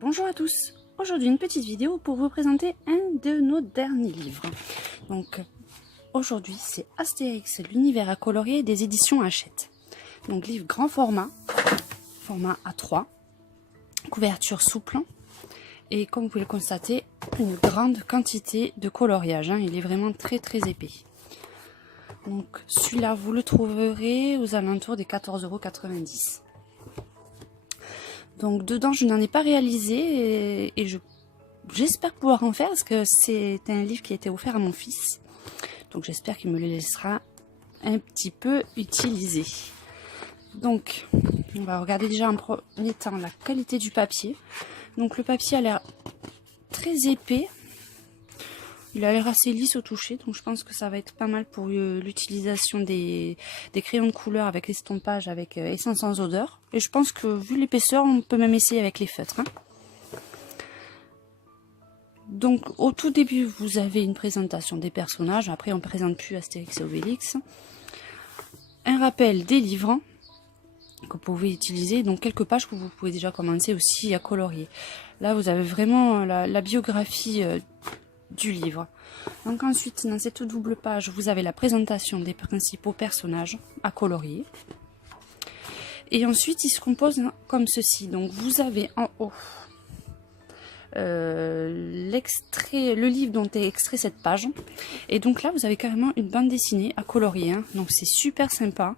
Bonjour à tous, aujourd'hui une petite vidéo pour vous présenter un de nos derniers livres. Donc aujourd'hui c'est Astérix, l'univers à colorier des éditions Hachette. Donc livre grand format, format A3, couverture souple et comme vous pouvez le constater, une grande quantité de coloriage, il est vraiment très épais. Donc celui-là vous le trouverez aux alentours des 14,90 €. Donc dedans je n'en ai pas réalisé et j'espère pouvoir en faire parce que c'est un livre qui a été offert à mon fils. Donc j'espère qu'il me le laissera un petit peu utiliser. Donc on va regarder déjà en premier temps la qualité du papier. Donc le papier a l'air très épais. Il a l'air assez lisse au toucher, donc je pense que ça va être pas mal pour l'utilisation des crayons de couleur avec l'estompage avec essence sans odeur. Et je pense que vu l'épaisseur, on peut même essayer avec les feutres. Donc au tout début, vous avez une présentation des personnages. Après, on ne présente plus Astérix et Obélix. Un rappel des livres que vous pouvez utiliser. Donc quelques pages que vous pouvez déjà commencer aussi à colorier. Là, vous avez vraiment la biographie du livre. Donc ensuite, dans cette double page, vous avez la présentation des principaux personnages à colorier. Et ensuite, il se compose comme ceci. Donc vous avez en haut l'extrait, le livre dont est extrait cette page. Et donc là, vous avez carrément une bande dessinée à colorier. Donc c'est super sympa.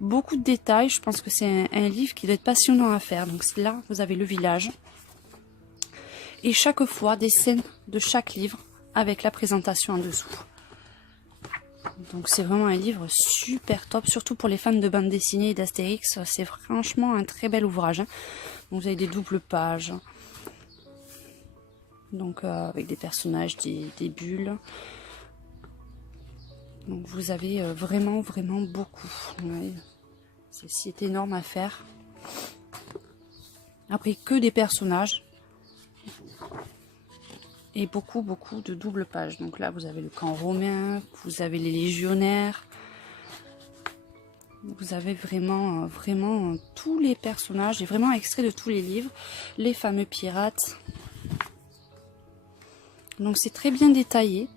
Beaucoup de détails. Je pense que c'est un livre qui doit être passionnant à faire. Donc là, vous avez le village. Et chaque fois, des scènes de chaque livre avec la présentation en dessous. Donc c'est vraiment un livre super top, surtout pour les fans de bande dessinée et d'Astérix. C'est franchement un très bel ouvrage. Donc vous avez des doubles pages. Donc avec des personnages, des bulles. Donc vous avez vraiment beaucoup. Ouais. C'est énorme à faire. Après que des personnages. Et beaucoup de doubles pages. Donc là, vous avez le camp romain, vous avez les légionnaires. Vous avez vraiment tous les personnages, et vraiment extraits de tous les livres. Les fameux pirates. Donc c'est très bien détaillé.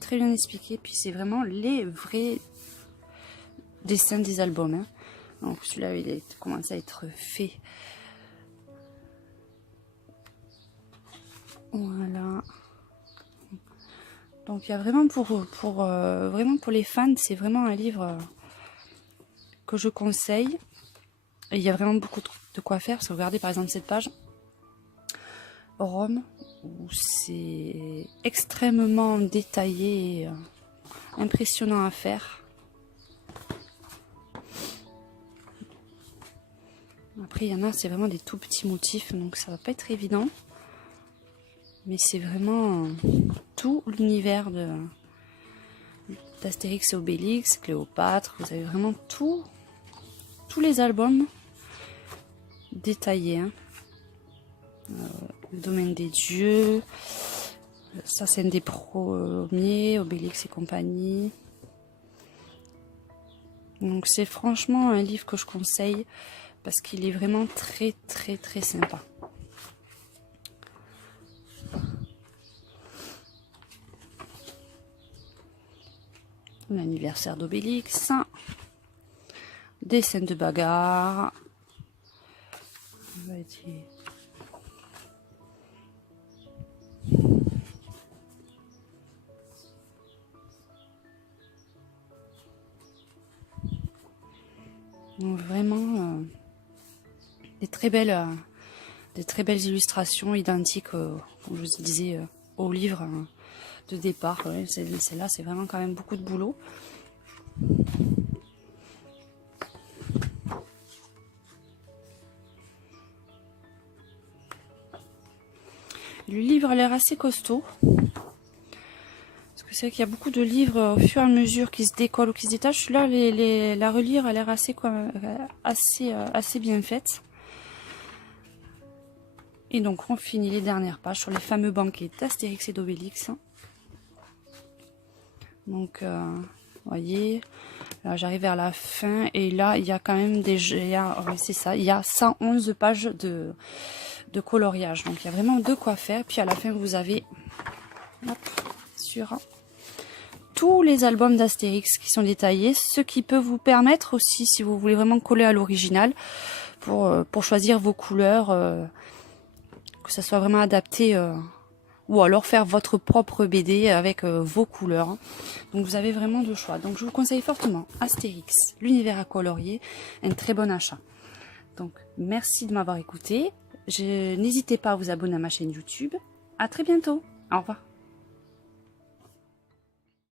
Très bien expliqué. Puis c'est vraiment les vrais dessins des albums. Donc celui-là, il a commencé à être fait. Voilà. Donc il y a vraiment vraiment pour les fans, c'est vraiment un livre que je conseille. Et il y a vraiment beaucoup de quoi faire. Parce que regardez par exemple cette page Rome, où c'est extrêmement détaillé et impressionnant à faire. Après il y en a, c'est vraiment des tout petits motifs, donc ça va pas être évident. Mais c'est vraiment tout l'univers d'Astérix et Obélix, Cléopâtre. Vous avez vraiment tous les albums détaillés. Le domaine des dieux, ça c'est un des premiers, Obélix et compagnie. Donc c'est franchement un livre que je conseille parce qu'il est vraiment très sympa. L'anniversaire d'Obélix, des scènes de bagarre, donc vraiment des très belles illustrations identiques, comme je vous disais, au livre de départ. Ouais, celle-là, c'est vraiment quand même beaucoup de boulot. Le livre a l'air assez costaud. Parce que c'est vrai qu'il y a beaucoup de livres au fur et à mesure qui se décollent ou qui se détachent. Là, la relire a l'air assez bien faite. Et donc on finit les dernières pages sur les fameux banquets d'Astérix et d'Obélix. Donc, vous voyez, J'arrive vers la fin et là il y a quand même oui, c'est ça, il y a 111 pages de coloriage, donc il y a vraiment de quoi faire. Puis à la fin vous avez, hop, sur tous les albums d'Astérix qui sont détaillés, ce qui peut vous permettre aussi, si vous voulez vraiment coller à l'original, pour choisir vos couleurs, que ça soit vraiment adapté, ou alors faire votre propre BD avec vos couleurs. Donc vous avez vraiment le choix. Donc je vous conseille fortement Astérix, l'univers à colorier, un très bon achat. Donc merci de m'avoir écouté. N'hésitez pas à vous abonner à ma chaîne YouTube. À très bientôt. Au revoir.